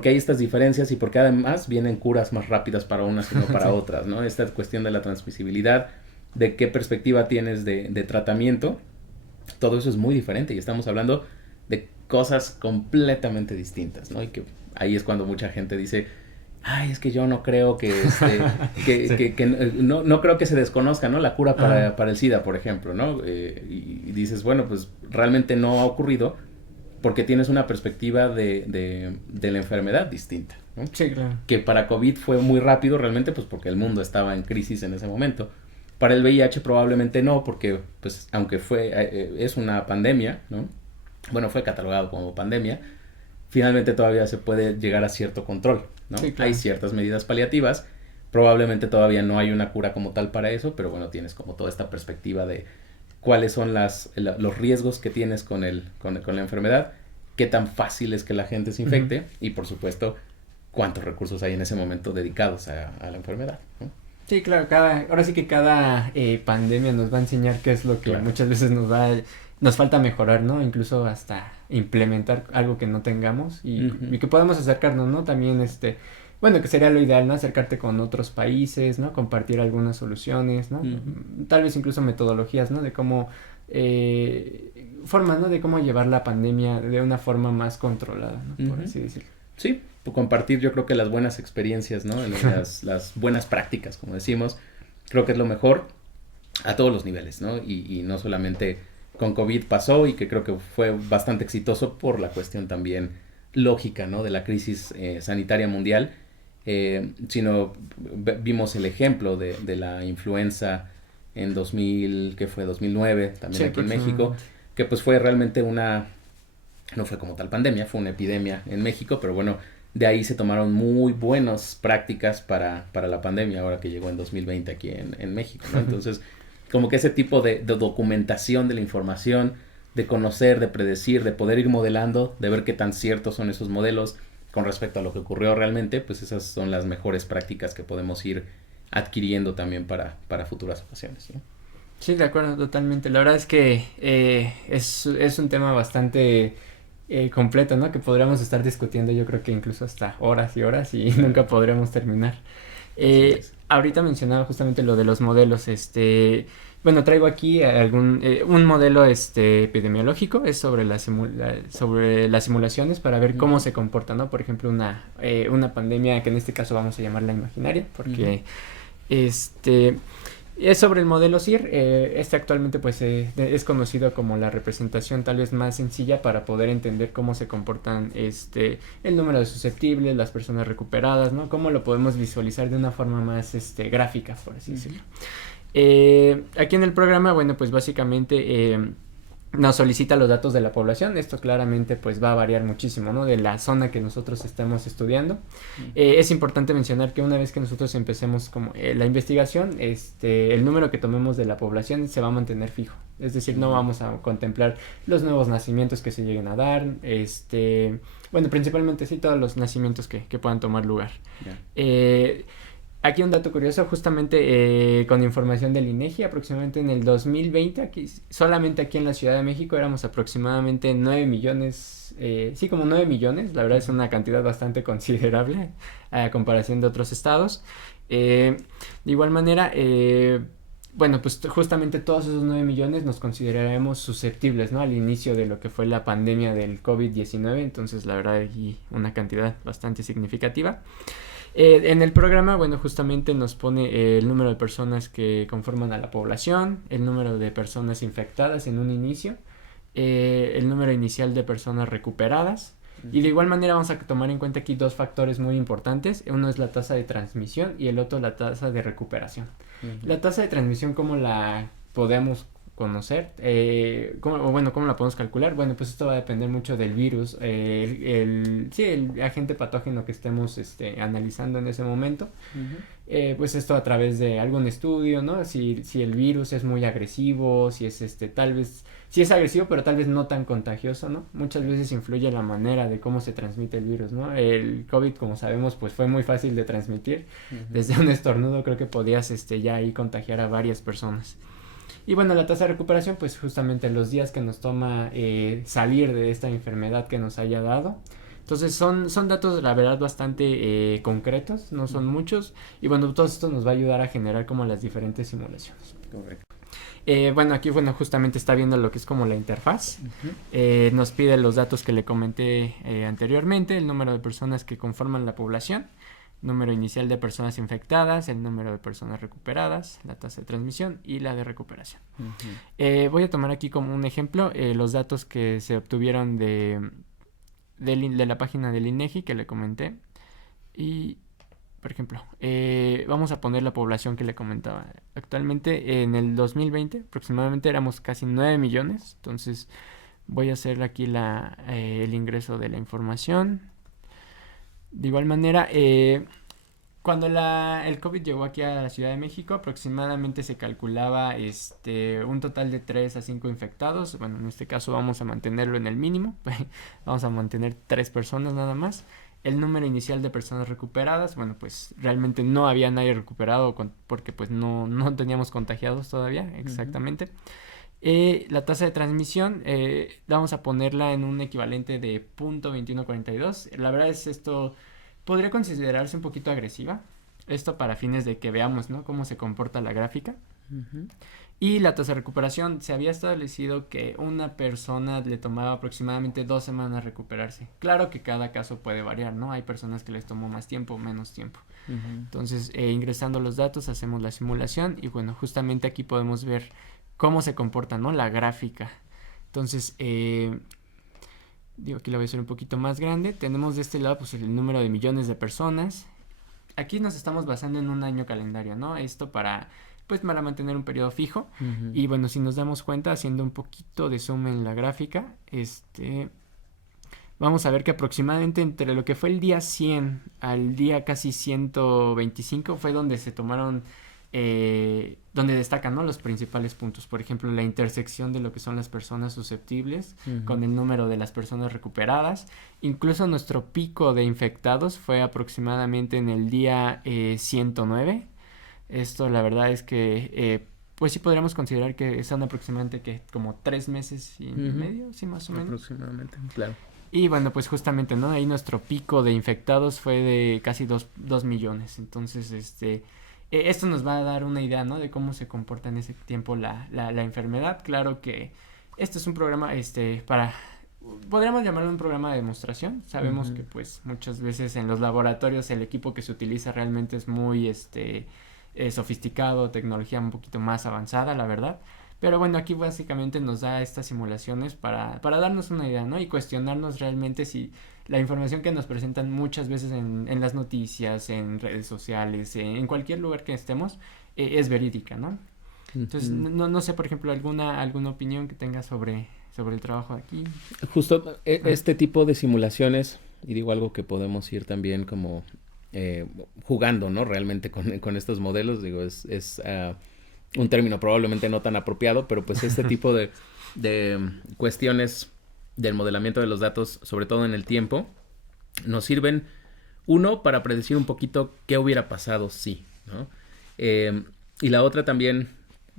hay estas diferencias y por qué además vienen curas más rápidas para unas y no para otras, ¿no? Esta cuestión de la transmisibilidad, de qué perspectiva tienes de tratamiento, todo eso es muy diferente y estamos hablando de cosas completamente distintas, ¿no? Y que ahí es cuando mucha gente dice, ay, es que yo no creo que, no creo que se desconozca, ¿no? La cura para el SIDA, por ejemplo, ¿no? Y dices, bueno, pues realmente no ha ocurrido porque tienes una perspectiva de la enfermedad distinta, ¿no? Sí, claro. Que para COVID fue muy rápido realmente, pues porque el mundo estaba en crisis en ese momento. Para el VIH probablemente no, porque pues aunque es una pandemia, ¿no? Bueno, fue catalogado como pandemia, finalmente todavía se puede llegar a cierto control, ¿no? Sí, claro. Hay ciertas medidas paliativas, probablemente todavía no hay una cura como tal para eso, pero bueno, tienes como toda esta perspectiva de cuáles son los riesgos que tienes con la enfermedad, qué tan fácil es que la gente se infecte y por supuesto cuántos recursos hay en ese momento dedicados a la enfermedad, ¿no? Sí, claro, ahora sí que cada pandemia nos va a enseñar qué es lo que muchas veces nos falta mejorar, ¿no? Incluso hasta implementar algo que no tengamos y que podamos acercarnos, ¿no? También bueno, que sería lo ideal, ¿no? Acercarte con otros países, ¿no? Compartir algunas soluciones, ¿no? Tal vez incluso metodologías, ¿no? De cómo, formas, ¿no? De cómo llevar la pandemia de una forma más controlada, ¿no? Por así decirlo. Sí, compartir yo creo que las buenas experiencias, ¿no? Las buenas prácticas, como decimos, creo que es lo mejor a todos los niveles, ¿no? Y no solamente con COVID pasó y que creo que fue bastante exitoso por la cuestión también lógica, ¿no? De la crisis sanitaria mundial, sino vimos el ejemplo de la influenza en 2009, también Sí, aquí en México, que pues fue realmente no fue como tal pandemia, fue una epidemia en México, pero bueno, de ahí se tomaron muy buenas prácticas para la pandemia, ahora que llegó en 2020 aquí en México, ¿no? Entonces, como que ese tipo de documentación de la información, de conocer, de predecir, de poder ir modelando, de ver qué tan ciertos son esos modelos con respecto a lo que ocurrió realmente, pues esas son las mejores prácticas que podemos ir adquiriendo también para futuras ocasiones, ¿no? Sí, de acuerdo, totalmente. La verdad es que es un tema bastante completo, ¿no? Que podríamos estar discutiendo yo creo que incluso hasta horas y horas y nunca podríamos terminar. Ahorita mencionaba justamente lo de los modelos, bueno, traigo aquí un modelo epidemiológico, es sobre sobre las simulaciones para ver cómo se comporta, ¿no? Por ejemplo, una pandemia que en este caso vamos a llamarla imaginaria, porque es sobre el modelo CIR. Actualmente pues es conocido como la representación tal vez más sencilla para poder entender cómo se comportan el número de susceptibles, las personas recuperadas, ¿no? Cómo lo podemos visualizar de una forma más gráfica, por así decirlo. Aquí en el programa, bueno, pues básicamente nos solicita los datos de la población. Esto claramente pues va a variar muchísimo, ¿no? De la zona que nosotros estemos estudiando. Es importante mencionar que una vez que nosotros empecemos como la investigación, el número que tomemos de la población se va a mantener fijo. Es decir, no vamos a contemplar los nuevos nacimientos que se lleguen a dar, bueno, principalmente sí, todos los nacimientos que puedan tomar lugar. Aquí un dato curioso, justamente con información del INEGI, aproximadamente en el 2020, solamente aquí en la Ciudad de México éramos aproximadamente 9 millones, sí, como 9 millones, la verdad es una cantidad bastante considerable a comparación de otros estados. De igual manera, bueno, pues justamente todos esos 9 millones nos consideraremos susceptibles, ¿no? Al inicio de lo que fue la pandemia del COVID-19, entonces la verdad aquí una cantidad bastante significativa. En el programa, bueno, justamente nos pone el número de personas que conforman a la población, el número de personas infectadas en un inicio, el número inicial de personas recuperadas, Y de igual manera vamos a tomar en cuenta aquí dos factores muy importantes. Uno es la tasa de transmisión y el otro la tasa de recuperación. La tasa de transmisión, ¿cómo la podemos conocer? ¿Cómo la podemos calcular? Bueno, pues esto va a depender mucho del virus, el agente patógeno que estemos analizando en ese momento. Pues esto a través de algún estudio, ¿no? Si el virus es muy agresivo, si es tal vez, si es agresivo pero tal vez no tan contagioso, ¿no? Muchas veces influye la manera de cómo se transmite el virus, ¿no? El COVID, como sabemos, pues fue muy fácil de transmitir. Desde un estornudo creo que podías ya ahí contagiar a varias personas. Y bueno, la tasa de recuperación, pues justamente los días que nos toma salir de esta enfermedad que nos haya dado. Entonces son datos, la verdad, bastante concretos, no son muchos. Y bueno, todo esto nos va a ayudar a generar como las diferentes simulaciones. Correcto. Bueno, aquí justamente está viendo lo que es como la interfaz. Nos pide los datos que le comenté anteriormente, el número de personas que conforman la población, número inicial de personas infectadas, el número de personas recuperadas, la tasa de transmisión y la de recuperación. Voy a tomar aquí como un ejemplo los datos que se obtuvieron de la página del INEGI que le comenté. Y, por ejemplo, vamos a poner la población que le comentaba. Actualmente, en el 2020, aproximadamente éramos casi 9 millones. Entonces, voy a hacer aquí el ingreso de la información. De igual manera, cuando el COVID llegó aquí a la Ciudad de México, aproximadamente se calculaba un total de 3 a 5 infectados. Bueno, en este caso vamos a mantenerlo en el mínimo. Vamos a mantener 3 personas nada más. El número inicial de personas recuperadas, bueno, pues realmente no había nadie recuperado porque pues no teníamos contagiados todavía, exactamente. La tasa de transmisión, vamos a ponerla en un equivalente de 0.2142. La verdad es esto podría considerarse un poquito agresiva. Esto para fines de que veamos, ¿no?, cómo se comporta la gráfica. Y la tasa de recuperación, se había establecido que una persona le tomaba aproximadamente 2 semanas recuperarse. Claro que cada caso puede variar, ¿no? Hay personas que les tomó más tiempo o menos tiempo. Entonces, ingresando los datos, hacemos la simulación y bueno, justamente aquí podemos ver cómo se comporta, ¿no?, la gráfica. Entonces, aquí la voy a hacer un poquito más grande. Tenemos de este lado pues el número de millones de personas. Aquí nos estamos basando en un año calendario, ¿no? Esto para mantener un periodo fijo. Y bueno, si nos damos cuenta, haciendo un poquito de zoom en la gráfica, vamos a ver que aproximadamente entre lo que fue el día 100 al día casi 125 fue donde se tomaron, donde destacan, ¿no?, los principales puntos. Por ejemplo, la intersección de lo que son las personas susceptibles con el número de las personas recuperadas. Incluso nuestro pico de infectados fue aproximadamente en el día 109. Esto la verdad es que pues sí podríamos considerar que son aproximadamente que como 3 meses y medio, sí, más o menos. Aproximadamente, claro. Y bueno, pues justamente, ¿no?, ahí nuestro pico de infectados fue de casi 2 millones. Entonces, esto nos va a dar una idea, ¿no?, de cómo se comporta en ese tiempo la enfermedad. Claro que este es un programa, podríamos llamarlo un programa de demostración. Sabemos que pues muchas veces en los laboratorios el equipo que se utiliza realmente es muy, sofisticado, tecnología un poquito más avanzada, la verdad. Pero bueno, aquí básicamente nos da estas simulaciones para darnos una idea, ¿no?, y cuestionarnos realmente si la información que nos presentan muchas veces en las noticias, en redes sociales, en cualquier lugar que estemos, es verídica, ¿no? Entonces, no sé, por ejemplo, alguna opinión que tengas sobre el trabajo de aquí. Justo este tipo de simulaciones, y digo algo que podemos ir también como jugando, ¿no?, realmente con estos modelos, digo, es un término probablemente no tan apropiado, pero pues este tipo de cuestiones del modelamiento de los datos, sobre todo en el tiempo, nos sirven, uno, para predecir un poquito qué hubiera pasado si, ¿no? Y la otra también,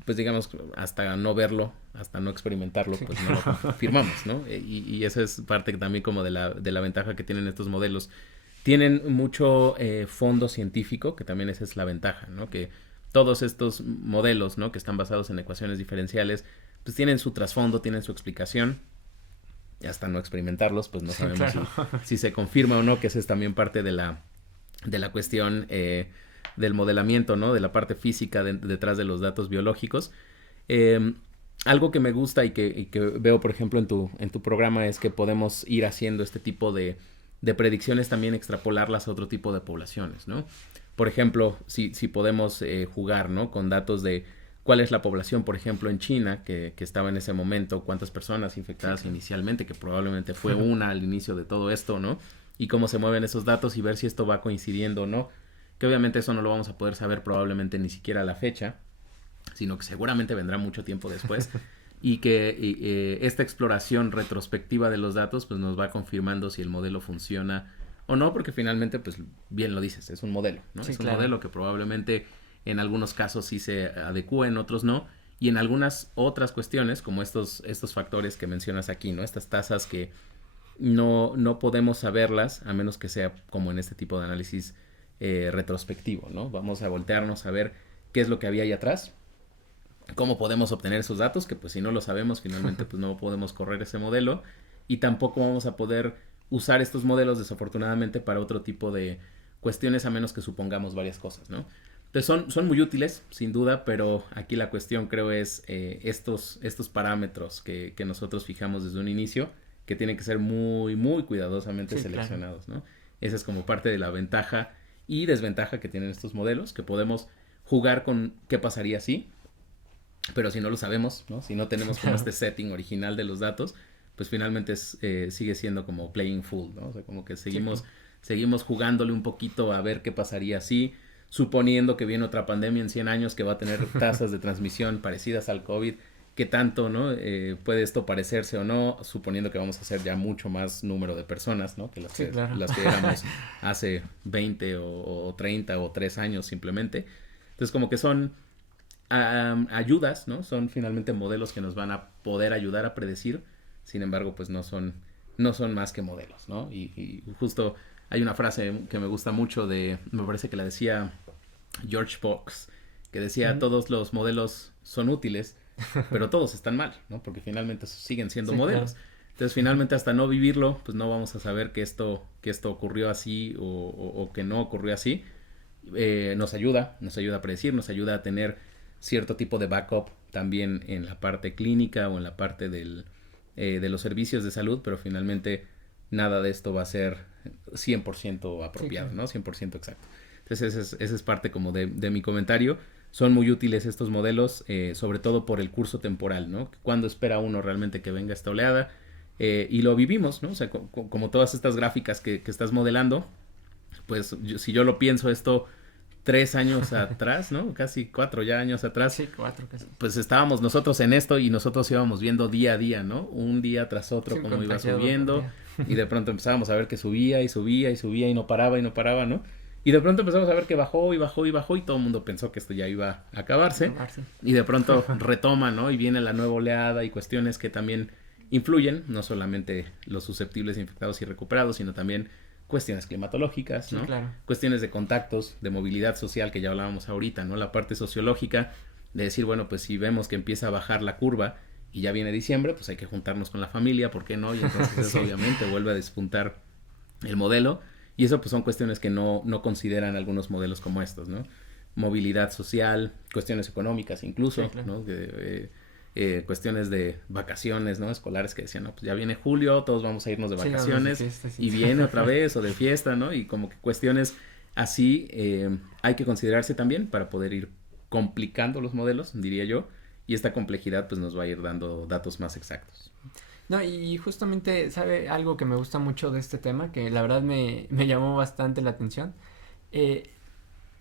pues digamos, hasta no verlo, hasta no experimentarlo, sí, pues no lo confirmamos, ¿no? Y esa es parte también como de la ventaja que tienen estos modelos. Tienen mucho fondo científico, que también esa es la ventaja, ¿no? Que todos estos modelos, ¿no?, que están basados en ecuaciones diferenciales, pues tienen su trasfondo, tienen su explicación. Y hasta no experimentarlos, pues no sabemos, sí, claro, si se confirma o no, que esa es también parte de la cuestión del modelamiento, ¿no?, de la parte física detrás de los datos biológicos. algo que me gusta y que veo, por ejemplo, en tu programa es que podemos ir haciendo este tipo de predicciones, también extrapolarlas a otro tipo de poblaciones, ¿no? Por ejemplo, si podemos jugar, ¿no? Con datos de cuál es la población, por ejemplo, en China, que estaba en ese momento, cuántas personas infectadas inicialmente, que probablemente fue una al inicio de todo esto, ¿no? Y cómo se mueven esos datos y ver si esto va coincidiendo o no. Que obviamente eso no lo vamos a poder saber probablemente ni siquiera a la fecha, sino que seguramente vendrá mucho tiempo después. Y que esta exploración retrospectiva de los datos pues nos va confirmando si el modelo funciona o no, porque finalmente pues bien lo dices, es un modelo, ¿no? Sí, Es un claro. modelo que probablemente en algunos casos sí se adecúe, en otros no, y en algunas otras cuestiones como estos factores que mencionas aquí, ¿no? Estas tasas que no podemos saberlas a menos que sea como en este tipo de análisis retrospectivo, ¿no? Vamos a voltearnos a ver qué es lo que había ahí atrás, cómo podemos obtener esos datos, que pues si no lo sabemos finalmente pues no podemos correr ese modelo y tampoco vamos a poder usar estos modelos desafortunadamente para otro tipo de cuestiones a menos que supongamos varias cosas, ¿no? Entonces son muy útiles, sin duda, pero aquí la cuestión creo es estos parámetros que nosotros fijamos desde un inicio, que tienen que ser muy cuidadosamente seleccionados, ¿no? Esa es como parte de la ventaja y desventaja que tienen estos modelos, que podemos jugar con qué pasaría si, pero si no lo sabemos, ¿no? Si no tenemos como este setting original de los datos, pues finalmente sigue siendo como playing full, ¿no? O sea, como que seguimos jugándole un poquito a ver qué pasaría si, suponiendo que viene otra pandemia en 100 años que va a tener tasas de transmisión parecidas al COVID, qué tanto, ¿no? Puede esto parecerse o no, suponiendo que vamos a ser ya mucho más número de personas, ¿no? Que las que éramos hace 20 o 30 o 3 años simplemente. Entonces como que son ayudas, ¿no? Son finalmente modelos que nos van a poder ayudar a predecir, sin embargo, pues no son más que modelos, ¿no? Y justo hay una frase que me gusta mucho me parece que la decía George Fox, que decía, todos los modelos son útiles, pero todos están mal, ¿no? Porque finalmente siguen siendo modelos. Claro. Entonces, finalmente, hasta no vivirlo, pues no vamos a saber que esto ocurrió así o que no ocurrió así. Nos ayuda a predecir, nos ayuda a tener cierto tipo de backup también en la parte clínica o en la parte de los servicios de salud, pero finalmente nada de esto va a ser 100% apropiado, sí, ¿no? 100% exacto. Entonces esa es parte como de mi comentario. Son muy útiles estos modelos, sobre todo por el curso temporal, ¿no? Cuando espera uno realmente que venga esta oleada, y lo vivimos, ¿no? O sea, como todas estas gráficas que estás modelando, pues si yo lo pienso esto 3 años atrás, ¿no? Casi 4 ya años atrás. Sí, 4 casi. Pues estábamos nosotros en esto y nosotros íbamos viendo día a día, ¿no? Un día tras otro, cómo iba subiendo. Y de pronto empezábamos a ver que subía y no paraba, ¿no? Y de pronto empezamos a ver que bajó y todo el mundo pensó que esto ya iba a acabarse. Y de pronto retoma, ¿no? Y viene la nueva oleada y cuestiones que también influyen, no solamente los susceptibles, infectados y recuperados, sino también cuestiones climatológicas, ¿no? Sí, claro. Cuestiones de contactos, de movilidad social que ya hablábamos ahorita, ¿no? La parte sociológica de decir, bueno, pues si vemos que empieza a bajar la curva y ya viene diciembre, pues hay que juntarnos con la familia, ¿por qué no? Y entonces eso obviamente vuelve a despuntar el modelo y eso pues son cuestiones que no consideran algunos modelos como estos, ¿no? Movilidad social, cuestiones económicas incluso, sí, claro. ¿No? Cuestiones de vacaciones, ¿no? Escolares que decían, no, pues ya viene julio, todos vamos a irnos de vacaciones, sí, fiesta, sí. Y viene otra vez, o de fiesta, ¿no? Y como que cuestiones así hay que considerarse también para poder ir complicando los modelos, diría yo, y esta complejidad pues nos va a ir dando datos más exactos. No, y justamente, ¿sabe? Algo que me gusta mucho de este tema, que la verdad me llamó bastante la atención,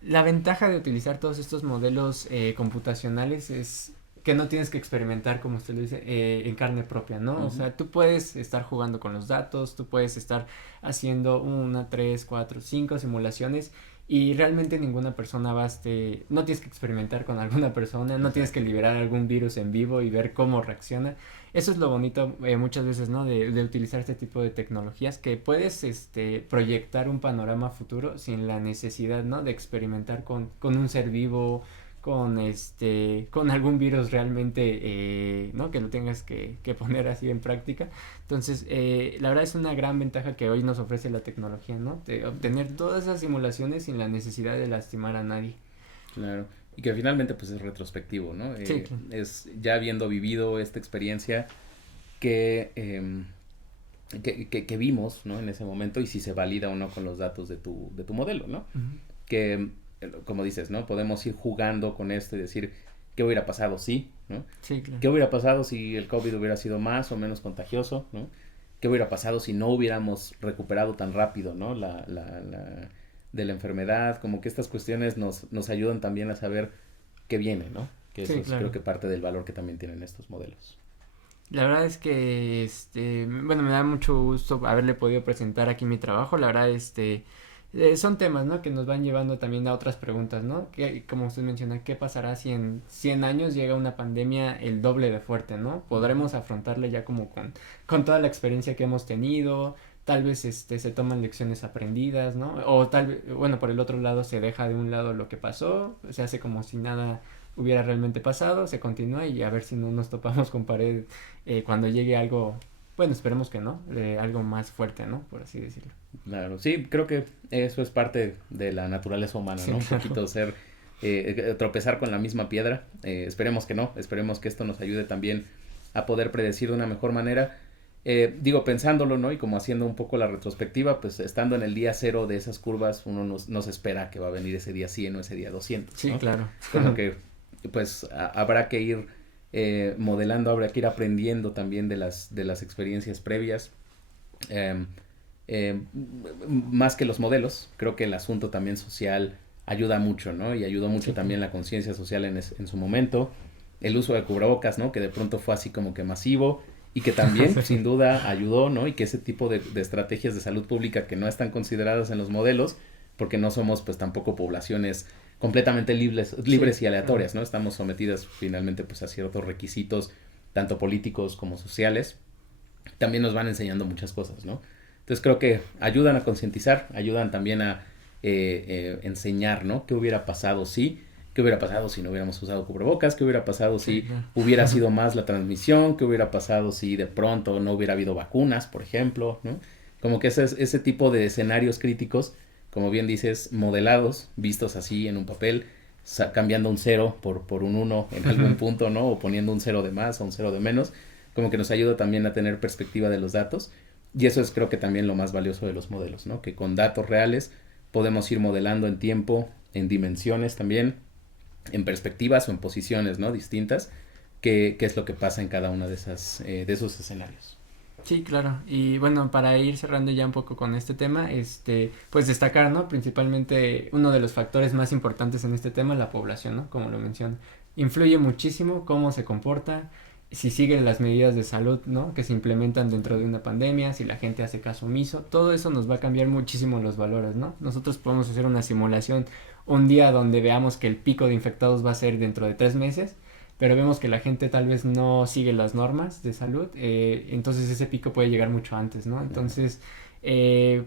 la ventaja de utilizar todos estos modelos computacionales es que no tienes que experimentar, como usted lo dice, en carne propia, ¿no? Uh-huh. O sea, tú puedes estar jugando con los datos, tú puedes estar haciendo 1, 3, 4, 5 simulaciones y realmente ninguna persona no tienes que experimentar con alguna persona, no tienes que liberar algún virus en vivo y ver cómo reacciona. Eso es lo bonito muchas veces, ¿no? De utilizar este tipo de tecnologías, que puedes proyectar un panorama futuro sin la necesidad, ¿no? De experimentar con un ser vivo, con algún virus realmente, ¿no? Que lo tengas que poner así en práctica. Entonces, la verdad es una gran ventaja que hoy nos ofrece la tecnología, ¿no? De obtener todas esas simulaciones sin la necesidad de lastimar a nadie. Claro. y que finalmente pues es retrospectivo, ¿no? Sí, claro. Es ya habiendo vivido esta experiencia que, que vimos, ¿no? En ese momento y si se valida o no con los datos de tu modelo, ¿no? Ujú. Que, como dices, ¿no? Podemos ir jugando con esto y decir, ¿qué hubiera pasado si, ¿no? Sí, claro. ¿Qué hubiera pasado si el COVID hubiera sido más o menos contagioso, ¿no? ¿Qué hubiera pasado si no hubiéramos recuperado tan rápido, ¿no? De la enfermedad, como que estas cuestiones nos ayudan también a saber qué viene, ¿no? Que eso Sí, es claro. creo que parte del valor que también tienen estos modelos. La verdad es que, bueno, me da mucho gusto haberle podido presentar aquí mi trabajo. La verdad, son temas, ¿no? Que nos van llevando también a otras preguntas, ¿no? Que, como usted menciona, ¿qué pasará si en 100 años llega una pandemia el doble de fuerte, ¿no? ¿Podremos afrontarla ya como con toda la experiencia que hemos tenido? Tal vez, se toman lecciones aprendidas, ¿no? O tal vez, bueno, por el otro lado se deja de un lado lo que pasó, se hace como si nada hubiera realmente pasado, se continúa y a ver si no nos topamos con pared cuando llegue algo, bueno, esperemos que no, algo más fuerte, ¿no? Por así decirlo. Claro, sí, creo que eso es parte de la naturaleza humana, Sí, ¿no? Un claro. poquito ser, tropezar con la misma piedra. Esperemos que no, esperemos que esto nos ayude también a poder predecir de una mejor manera. Digo, pensándolo, ¿no? Y como haciendo un poco la retrospectiva, pues estando en el día cero de esas curvas, uno nos espera que va a venir ese día 100 o ese día 200, Sí, ¿no? claro. Como que, pues, habrá que ir modelando, habrá que ir aprendiendo también de las experiencias previas. Eh, Más que los modelos, creo que el asunto también social ayuda mucho, ¿no? Y ayudó mucho Sí, también la conciencia social en su momento. El uso de cubrebocas, ¿no? Que de pronto fue así como que masivo y que también, sin duda, ayudó, ¿no? Y que ese tipo de estrategias de salud pública que no están consideradas en los modelos, porque no somos, pues, tampoco poblaciones completamente libres y aleatorias, ¿no? Estamos sometidas finalmente, pues, a ciertos requisitos, tanto políticos como sociales. También nos van enseñando muchas cosas, ¿no? Entonces creo que ayudan a concientizar, ayudan también a enseñar, ¿no? ¿Qué hubiera pasado si? ¿Qué hubiera pasado si no hubiéramos usado cubrebocas? ¿Qué hubiera pasado sí, si claro. hubiera sido más la transmisión? ¿Qué hubiera pasado si de pronto no hubiera habido vacunas, por ejemplo, ¿no? Como que ese tipo de escenarios críticos, como bien dices, modelados, vistos así en un papel, cambiando un 0 por un 1 en algún punto, ¿no? O poniendo un 0 de más o un 0 de menos, como que nos ayuda también a tener perspectiva de los datos. Y eso es creo que también lo más valioso de los modelos, ¿no? Que con datos reales podemos ir modelando en tiempo, en dimensiones también, en perspectivas o en posiciones, ¿no? Distintas, qué es lo que pasa en cada una de de esos escenarios. Sí, claro. Y bueno, para ir cerrando ya un poco con este tema, pues destacar, ¿no? Principalmente uno de los factores más importantes en este tema, la población, ¿no? Como lo menciono. Influye muchísimo cómo se comporta, si siguen las medidas de salud, ¿no? Que se implementan dentro de una pandemia, si la gente hace caso omiso, todo eso nos va a cambiar muchísimo los valores, ¿no? Nosotros podemos hacer una simulación un día donde veamos que el pico de infectados va a ser dentro de 3 meses, pero vemos que la gente tal vez no sigue las normas de salud, entonces ese pico puede llegar mucho antes, ¿no? Entonces,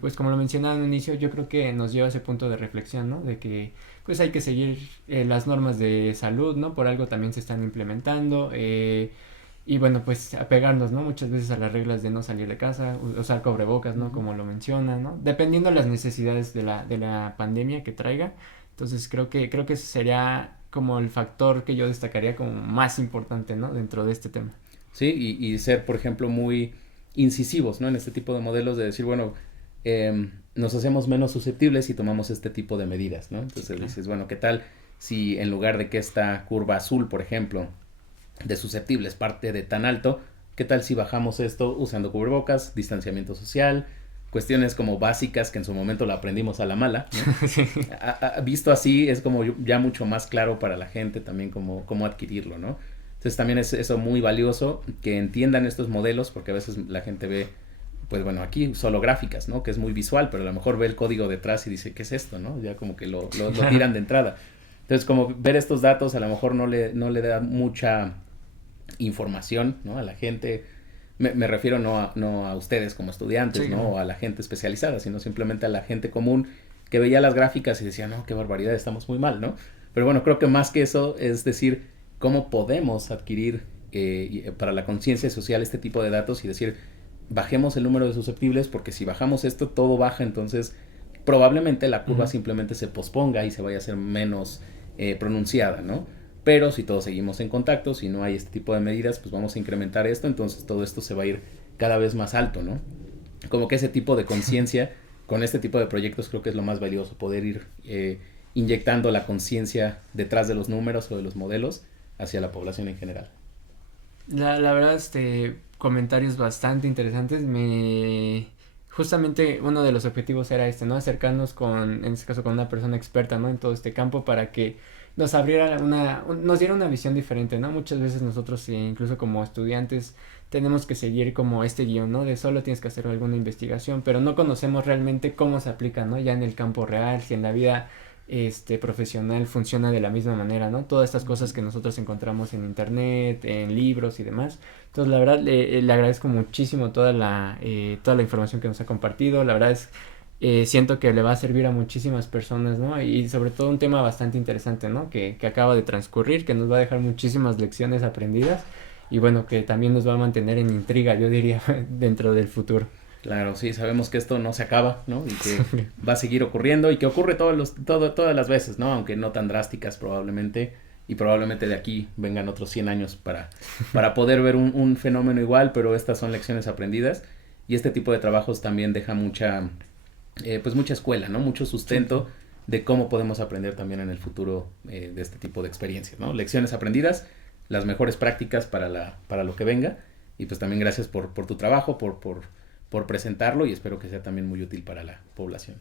pues como lo mencionaba en un inicio, yo creo que nos lleva a ese punto de reflexión, ¿no? De que pues hay que seguir las normas de salud, ¿no? Por algo también se están implementando, y bueno, pues apegarnos, ¿no? Muchas veces a las reglas de no salir de casa, usar cubrebocas, ¿no? Como lo menciona, ¿no? Dependiendo de las necesidades de la pandemia que traiga. Entonces creo que ese sería como el factor que yo destacaría como más importante, ¿no? Dentro de este tema. Sí, y ser, por ejemplo, muy incisivos, ¿no? En este tipo de modelos de decir, bueno, nos hacemos menos susceptibles y tomamos este tipo de medidas, ¿no? Entonces Sí, claro. dices, bueno, ¿qué tal si en lugar de que esta curva azul, por ejemplo, de susceptibles parte de tan alto, qué tal si bajamos esto usando cubrebocas, distanciamiento social, cuestiones como básicas que en su momento la aprendimos a la mala, ¿no? Sí, Visto así es como ya mucho más claro para la gente también cómo adquirirlo, ¿no? Entonces también es eso muy valioso, que entiendan estos modelos, porque a veces la gente ve, pues bueno, aquí solo gráficas, ¿no? Que es muy visual, pero a lo mejor ve el código detrás y dice, ¿qué es esto, no? Ya como que lo tiran de entrada. Entonces, como ver estos datos a lo mejor no le da mucha información, ¿no? A la gente, me refiero no a ustedes como estudiantes, sí, ¿no? claro. O a la gente especializada, sino simplemente a la gente común que veía las gráficas y decía, no, qué barbaridad, estamos muy mal, ¿no? Pero bueno, creo que más que eso es decir, cómo podemos adquirir para la conciencia social este tipo de datos y decir, bajemos el número de susceptibles, porque si bajamos esto, todo baja, entonces probablemente la curva simplemente se posponga y se vaya a hacer menos pronunciada, ¿no? Pero si todos seguimos en contacto, si no hay este tipo de medidas, pues vamos a incrementar esto, entonces todo esto se va a ir cada vez más alto, ¿no? Como que ese tipo de conciencia con este tipo de proyectos creo que es lo más valioso, poder ir inyectando la conciencia detrás de los números o de los modelos hacia la población en general. La verdad, comentarios bastante interesantes. Justamente uno de los objetivos era ¿no? Acercarnos en este caso, con una persona experta, ¿no? En todo este campo para que nos abriera nos diera una visión diferente, ¿no? Muchas veces nosotros, incluso como estudiantes, tenemos que seguir como este guión, ¿no? De solo tienes que hacer alguna investigación, pero no conocemos realmente cómo se aplica, ¿no? Ya en el campo real, si en la vida profesional funciona de la misma manera, ¿no? Todas estas cosas que nosotros encontramos en internet, en libros y demás. Entonces, la verdad, le agradezco muchísimo toda la información que nos ha compartido. La verdad es, siento que le va a servir a muchísimas personas, ¿no? Y sobre todo un tema bastante interesante, ¿no? Que acaba de transcurrir, que nos va a dejar muchísimas lecciones aprendidas y bueno, que también nos va a mantener en intriga, yo diría, dentro del futuro. Claro, sí, sabemos que esto no se acaba, ¿no? Y que va a seguir ocurriendo y que ocurre todas las veces, ¿no? Aunque no tan drásticas probablemente. Y probablemente de aquí vengan otros 100 años para poder ver un fenómeno igual, pero estas son lecciones aprendidas. Y este tipo de trabajos también deja pues mucha escuela, ¿no? Mucho sustento de cómo podemos aprender también en el futuro de este tipo de experiencias, ¿no? Lecciones aprendidas, las mejores prácticas para lo que venga. Y pues también gracias por tu trabajo, por presentarlo y espero que sea también muy útil para la población.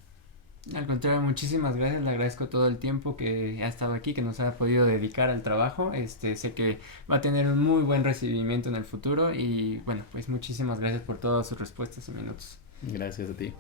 Al contrario, muchísimas gracias, le agradezco todo el tiempo que ha estado aquí, que nos ha podido dedicar al trabajo, sé que va a tener un muy buen recibimiento en el futuro y bueno, pues muchísimas gracias por todas sus respuestas y minutos. Gracias a ti.